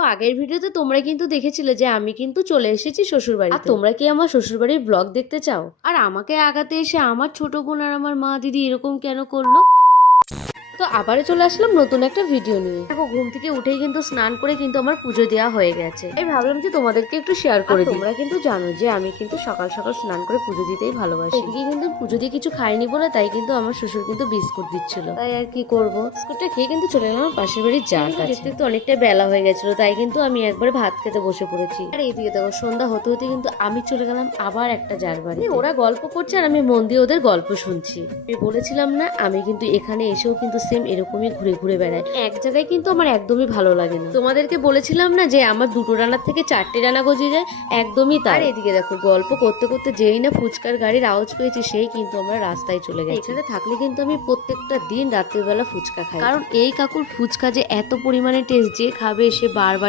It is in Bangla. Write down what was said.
তো আগের ভিডিওতে তোমরা কিন্তু দেখেছিলে যে আমি কিন্তু চলে এসেছি শ্বশুরবাড়িতে। আর তোমরা কি আমার শ্বশুরবাড়ির ব্লগ দেখতে চাও? আর আমাকে আগাতে এসে আমার ছোট বোন আর আমার মা দিদি এরকম কেন করলো? তো আবারও চলে আসলাম নতুন একটা ভিডিও নিয়ে। দেখো ঘুম থেকে উঠেই কিন্তু স্নান করে কিন্তু আমার পুজো দেওয়া হয়ে গেছে। আমি ভাবলাম যে তোমাদেরকে একটু শেয়ার করে দিই। তোমরা কিন্তু জানো যে আমি কিন্তু সকাল সকাল স্নান করে পুজো দিতেই ভালোবাসি। এদিকে কিন্তু পুজো দিয়ে কিছু খাইনি বলে তাই কিন্তু আমার শ্বশুর কিন্তু বিস্কুট দিচ্ছিল। তাই আর কি করব, বিস্কুটটা খেয়ে কিন্তু চলে গেলাম আমার পাশের বাড়ির যার কাছে। দেখতে অনেকটা বেলা হয়ে গেছিল তাই কিন্তু আমি একবার ভাত খেতে বসে পড়েছি। আর এইদিকে দেখো সন্ধ্যা হতে হতে কিন্তু আমি চলে গেলাম আবার একটা যার বাড়ি। ওরা গল্প করছে আর আমি মন দিয়ে ওদের গল্প শুনছি। আমি বলেছিলাম না আমি কিন্তু এখানে এসেও কিন্তু সেম এরকমই ঘুরে ঘুরে বেড়াই। এক জায়গায় কিন্তু আমার একদমই ভালো লাগে না। তোমাদেরকে বলেছিলাম না যে আমার 2টো রান্নার থেকে 4টে রান্না গজিয়ে যায়, একদমই তাই। আর এদিকে দেখো গল্প করতে করতে যেই না ফুচকার গাড়ির আওয়াজ পেয়েছি সেই কিন্তু আমরা রাস্তায় চলে গেছি। এখানে থাকলে কিন্তু আমি প্রত্যেকটা দিন রাত্রিবেলা ফুচকা খাই, কারণ এই কাকুর ফুচকা যে এত পরিমাণে টেস্ট, যে খাবে সে বারবার